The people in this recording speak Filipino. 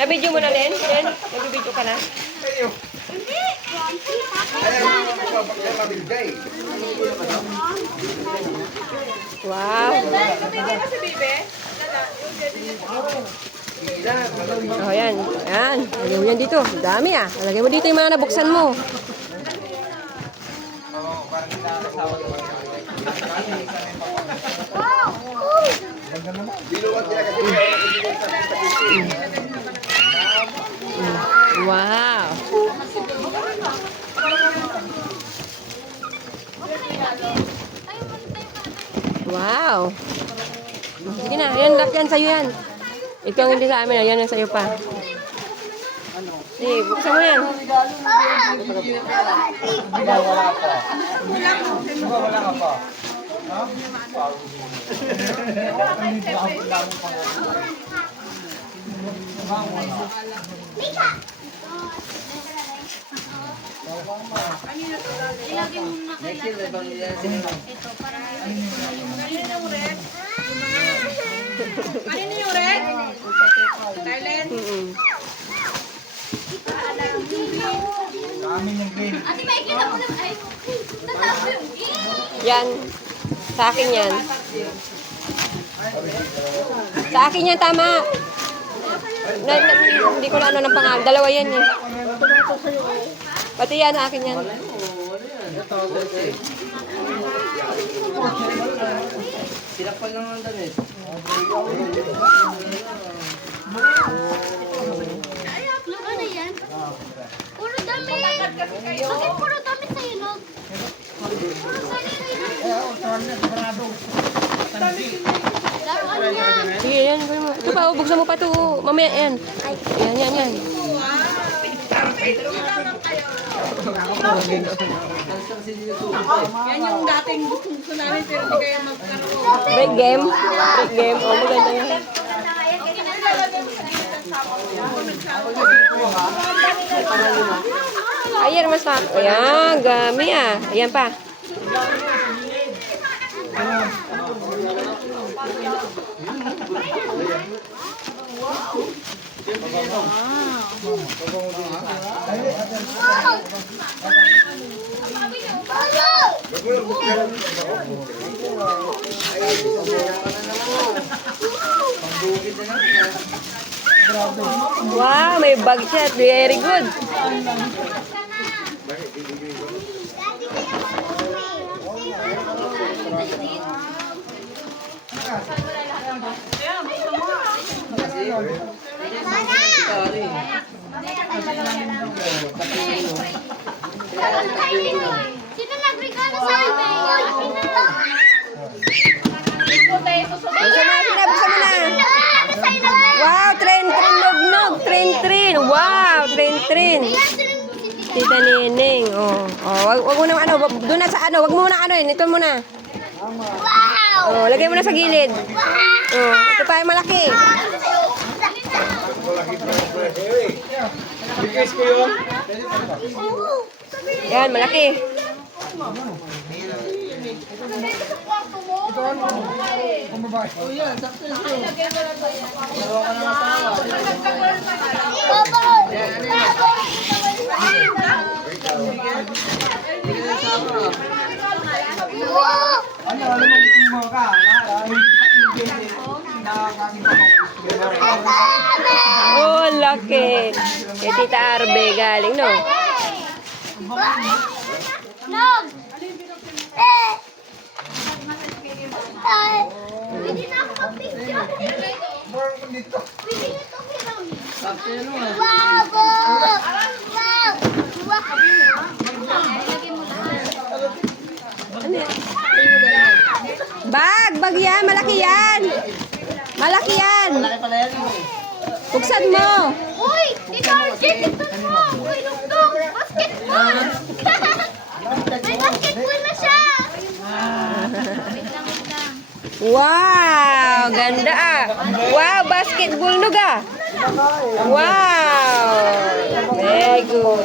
Nabidyo mo na, Len? Len, nabibidyo ka na? Wow. Oh, yan. Yan. Lagay mo yan dito. Dami ah. Lagay mo dito yung mga nabuksan mo. Wow. Wow. Sige na. Yan, yan sa'yo yan. Ito ang hindi sa amin. Yan ang sa'yo pa. Sige, buksan mo yan. Wala ka pa. Ilagay mo na kailangan. Ito, para kanina yung red. Kanina yung red? Thailand? Ate, may kita mo naman. Ay, tataas yung Yan. Sa akin yan. Sa akin yan, tama. Hindi ko na ano ng pangalan. Dalawa yan eh. Pati yan, sa akin yan. Sila pa lang ang damit. ano yan? Puro dami. Bakit puro dami sa ilog? Puro Laro ano yan? Sige, yan. Ito pa, buksan mo pa ito. Mamaya, yan. Yan, yan, yan. Yan yung dating gusto namin pero hindi kaya magkaroon. Break game. Break game. Oh, maganda yan. Ayan, mas pa. Ayan, gami ah. Ayan pa. Wow, may bag shot. Very good. Sino nagregalo sa amin? Buksan mo na, buksan mo na. Wow, tren, nog, tren. Wow, tren. Tita Nining, oh. Oh, wag mo na ano, doon na sa ano, wag mo na ano, ito mo na. Oh, lagay mo na sa gilid. Oh, ito pa yung malaki. Yan, malaki. Oh, laki. Kay Tita Arbe galing, no? Nog! Pwede na ako mag-picture. Pwede nyo ito, Wow! Ano yan? Bag yan, malaki yan. Malaki yan. Buksan mo. Uy! Ikaw, Arjun! Tignan mo! Uy, lugtong! Basketball! May basketball na siya! Wait lang. Wow, ganda ah. Wow, basketball nuga. Wow. Very good.